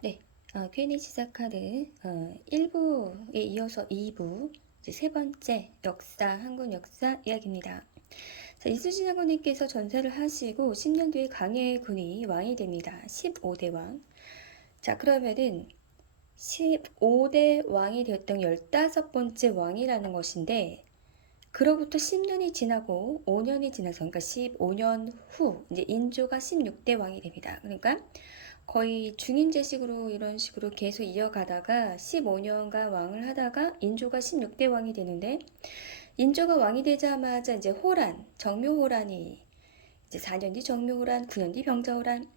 네, Q&A 시작하는 1부에 이어서 2부, 이제 세 번째 역사, 한국 역사 이야기입니다. 자, 이수진 장군님께서 전사를 하시고 10년 뒤에 강해군이 왕이 됩니다. 15대 왕. 자, 그러면은 15대 왕이 되었던 15번째 왕이라는 것인데, 그로부터 10년이 지나고 5년이 지나서, 그러니까 15년 후, 이제 인조가 16대 왕이 됩니다. 그러니까 거의 중임제식으로 이런 식으로 계속 이어가다가 15년간 왕을 하다가 인조가 16대 왕이 되는데, 인조가 왕이 되자마자 이제 호란, 정묘호란이 이제 4년 뒤 정묘호란, 9년 뒤 병자호란.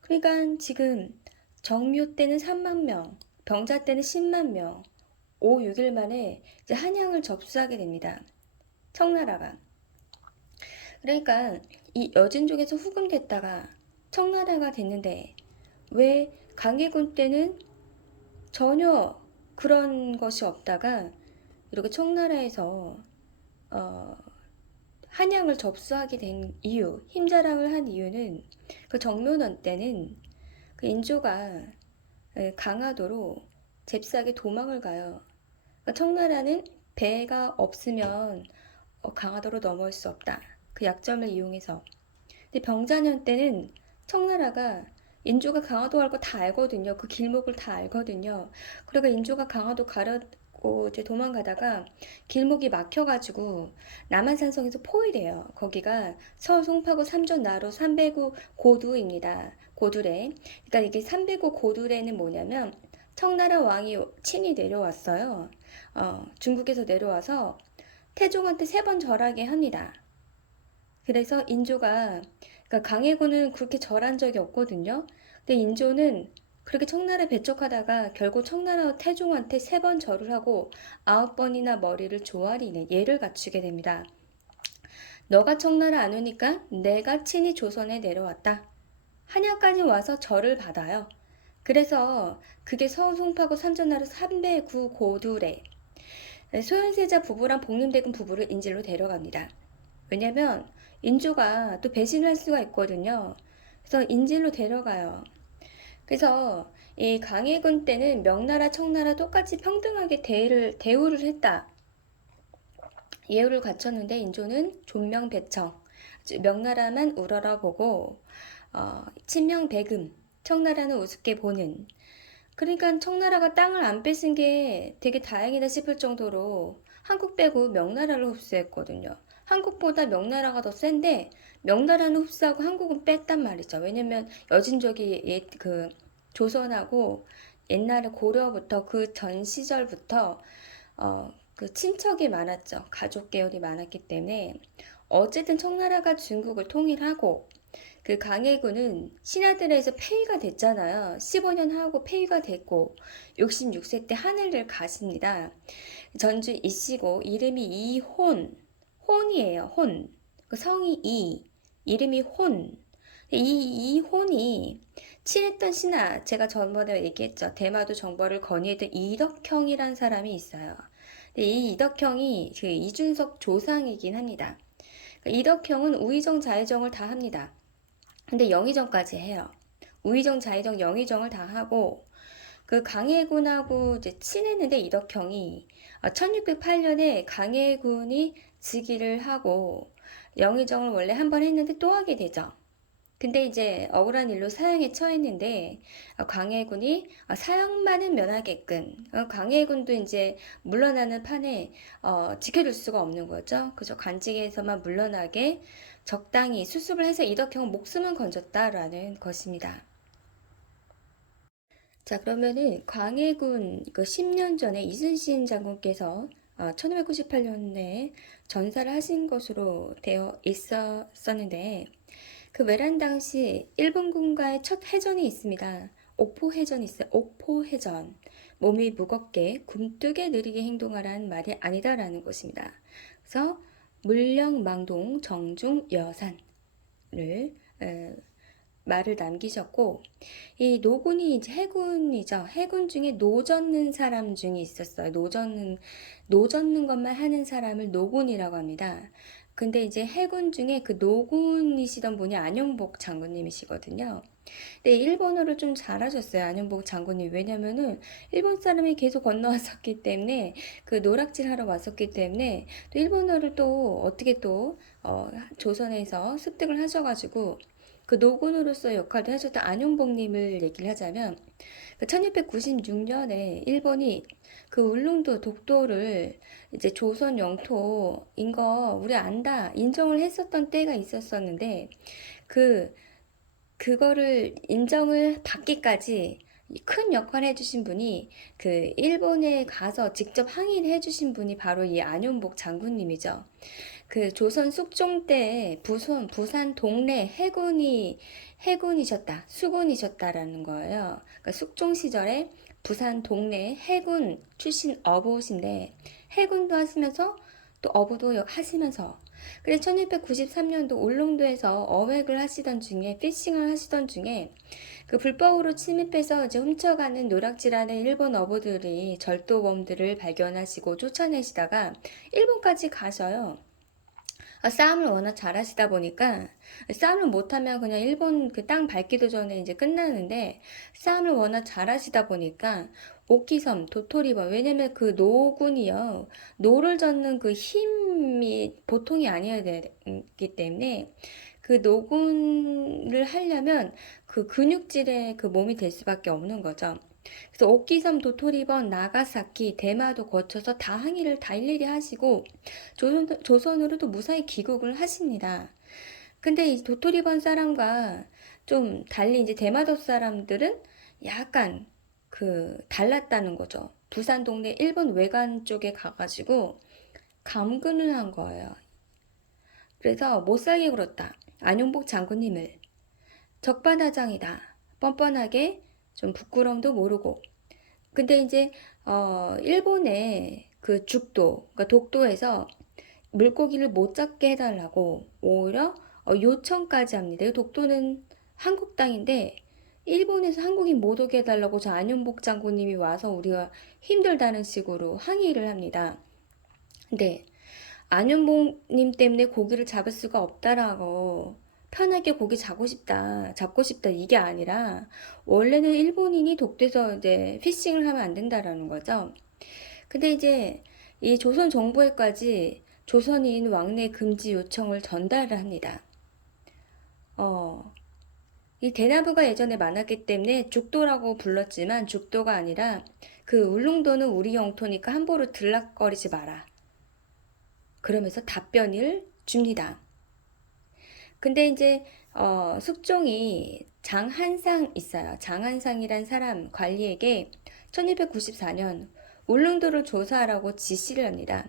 그러니까 지금 정묘 때는 3만 명, 병자 때는 10만 명, 5, 6일 만에 이제 한양을 접수하게 됩니다. 청나라가. 그러니까 이 여진족에서 후금됐다가 청나라가 됐는데, 왜 강해군 때는 전혀 그런 것이 없다가 이렇게 청나라에서 어, 한양을 접수하게 된 이유, 힘자랑을 한 이유는, 그 정묘년 때는 그 인조가 강화도로 잽싸게 도망을 가요. 그러니까 청나라는 배가 없으면 강화도로 넘어올 수 없다. 그 약점을 이용해서. 근데 병자년 때는 청나라가 인조가 강화도 갈 거 다 알거든요. 그 길목을 다 알거든요. 그러니까 인조가 강화도 가려고 이제 도망가다가 길목이 막혀가지고 남한산성에서 포위돼요. 거기가 서울 송파구 삼전나루 309 고두입니다. 고두래. 그러니까 이게 309 고두래는 뭐냐면 청나라 왕이 친히 내려왔어요. 중국에서 내려와서 태종한테 3번 절하게 합니다. 그래서 인조가, 그러니까 강해군은 그렇게 절한 적이 없거든요. 근데 인조는 그렇게 청나라에 배척하다가 결국 청나라 태종한테 3번 절을 하고 9번이나 머리를 조아리는 예를 갖추게 됩니다. 너가 청나라 안 오니까 내가 친히 조선에 내려왔다. 한양까지 와서 절을 받아요. 그래서 그게 서울 송파구 삼전나루 309 고두래. 소현세자 부부랑 복림대군 부부를 인질로 데려갑니다. 왜냐면 인조가 또 배신을 할 수가 있거든요. 그래서 인질로 데려가요. 그래서 이 강해군 때는 명나라, 청나라 똑같이 평등하게 대우를 했다. 예우를 갖췄는데 인조는 존명배청, 명나라만 우러러보고 친명배금, 청나라는 우습게 보는. 그러니까 청나라가 땅을 안 뺏은 게 되게 다행이다 싶을 정도로 한국 빼고 명나라를 흡수했거든요. 한국보다 명나라가 더 센데 명나라는 흡수하고 한국은 뺐단 말이죠. 왜냐면 여진족이 그 조선하고 옛날에 고려부터 그 전 시절부터 그 친척이 많았죠. 가족 계열이 많았기 때문에 어쨌든 청나라가 중국을 통일하고 그 강해군은 신하들에서 폐위가 됐잖아요. 15년 하고 폐위가 됐고 66세 때 하늘을 가십니다. 전주 이씨고 이름이 이혼, 혼이에요. 혼. 그 성이 이름이 혼. 이혼이 친했던 신하, 제가 전번에 얘기했죠. 대마도 정벌을 건의했던 이덕형이란 사람이 있어요. 근데 이 이덕형이 그 이준석 조상이긴 합니다. 이덕형은 우의정, 자의정을 다 합니다. 근데 영의정까지 해요. 우의정, 자의정, 영의정을 다 하고 그 강해군하고 이제 친했는데 이덕형이 1608년에 강해군이 즉위를 하고 영의정을 원래 한 번 했는데 또 하게 되죠. 근데 이제 억울한 일로 사형에 처했는데 강해군이 사형만은 면하게끔 강해군도 이제 물러나는 판에 지켜줄 수가 없는 거죠. 그저 관직에서만 물러나게 적당히 수습을 해서 이덕형 목숨은 건졌다라는 것입니다. 자, 그러면은 광해군 그 10년 전에 이순신 장군께서 1598년에 전사를 하신 것으로 되어 있었는데 그 외란 당시 일본군과의 첫 해전이 있습니다. 옥포해전이 있어요. 옥포해전. 몸이 무겁게 굼뜨게 느리게 행동하라는 말이 아니다라는 것입니다. 그래서 물령망동 정중 여산을 말을 남기셨고 이 노군이 이제 해군이죠. 해군 중에 노젓는 사람 중에 있었어요. 노젓는 것만 하는 사람을 노군이라고 합니다. 근데 이제 해군 중에 그 노군이시던 분이 안현복 장군님이시거든요. 근데 일본어를 좀 잘하셨어요, 안현복 장군님. 왜냐면은 일본 사람이 계속 건너왔었기 때문에 그 노락질 하러 왔었기 때문에 또 일본어를 또 어떻게 또 조선에서 습득을 하셔가지고 그 노군으로서 역할도 하셨던 안현복님을 얘기를 하자면 그 1696년에 일본이 그 울릉도 독도를 이제 조선 영토인 거 우리 안다 인정을 했었던 때가 있었었는데 그 그거를 인정을 받기까지 큰 역할을 해주신 분이 그 일본에 가서 직접 항의를 해주신 분이 바로 이 안현복 장군님이죠. 그 조선 숙종 때 부산 동래 해군이셨다, 수군이셨다라는 거예요. 그러니까 숙종 시절에 부산 동래 해군 출신 어부신데 해군도 하시면서 또 어부도 하시면서 그래서 1693년도 울릉도에서 어획을 하시던 중에 피싱을 하시던 중에 그 불법으로 침입해서 이제 훔쳐가는 노략질하는 일본 어부들이 절도범들을 발견하시고 쫓아내시다가 일본까지 가셔요. 싸움을 워낙 잘하시다 보니까 싸움을 못하면 그냥 일본 그 땅 밟기도 전에 이제 끝나는데 싸움을 워낙 잘하시다 보니까 오키섬, 도토리번 왜냐면 그 노군이요 노를 젓는 그 힘이 보통이 아니어야 되기 때문에 그 노군을 하려면 그 근육질의 그 몸이 될 수밖에 없는 거죠. 그래서 오키섬, 도토리번, 나가사키, 대마도 거쳐서 다 항해를 다 일일이 하시고 조선으로도 무사히 귀국을 하십니다. 근데 이 도토리번 사람과 좀 달리 이제 대마도 사람들은 약간 그 달랐다는 거죠. 부산 동네 일본 외관 쪽에 가가지고 감금을 한 거예요. 그래서 못 살게 굴었다. 안용복 장군님을 적반하장이다. 뻔뻔하게 좀 부끄러움도 모르고 근데 이제 일본의 그 죽도, 그러니까 독도에서 물고기를 못 잡게 해달라고 오히려 요청까지 합니다. 독도는 한국 땅인데 일본에서 한국인 못 오게 해달라고 저 안윤복 장군님이 와서 우리가 힘들다는 식으로 항의를 합니다. 근데 안윤복님 때문에 고기를 잡을 수가 없다라고 편하게 고기 잡고 싶다 이게 아니라 원래는 일본인이 독도에서 이제 피싱을 하면 안 된다라는 거죠. 근데 이제 이 조선 정부에까지 조선인 왕래 금지 요청을 전달을 합니다. 어, 이 대나무가 예전에 많았기 때문에 죽도라고 불렀지만 죽도가 아니라 그 울릉도는 우리 영토니까 함부로 들락거리지 마라. 그러면서 답변을 줍니다. 근데 이제 숙종이 장한상 있어요. 장한상이란 사람 관리에게 1294년 울릉도를 조사하라고 지시를 합니다.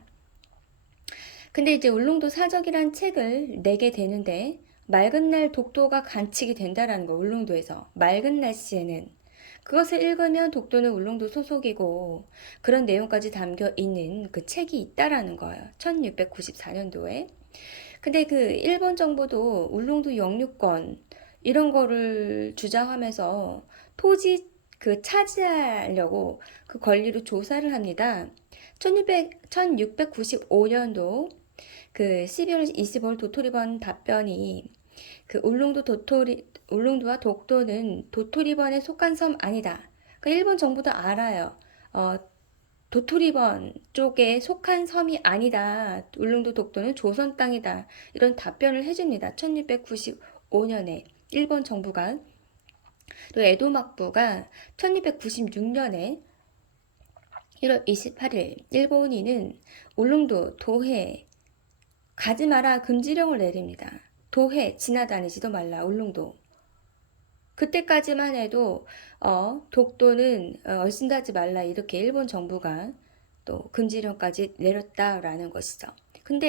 근데 이제 울릉도 사적이란 책을 내게 되는데 맑은 날 독도가 간칙이 된다라는 거 울릉도에서 맑은 날씨에는 그것을 읽으면 독도는 울릉도 소속이고 그런 내용까지 담겨 있는 그 책이 있다라는 거예요. 1694년도에. 근데 그 일본 정부도 울릉도 영유권 이런 거를 주장하면서 토지 그 차지하려고 그 권리로 조사를 합니다. 1695년도 그 12월 25일 도토리번 답변이 그 울릉도와 독도는 도토리번에 속한 섬 아니다. 그 일본 정부도 알아요. 도토리번 쪽에 속한 섬이 아니다. 울릉도 독도는 조선 땅이다. 이런 답변을 해줍니다. 1695년에 일본 정부가 또 에도 막부가 1696년에 1월 28일 일본인은 울릉도 도해 가지 마라 금지령을 내립니다. 도해 지나다니지도 말라 울릉도. 그때까지만 해도 독도는 얼씬하지 말라 이렇게 일본 정부가 또 금지령까지 내렸다라는 것이죠.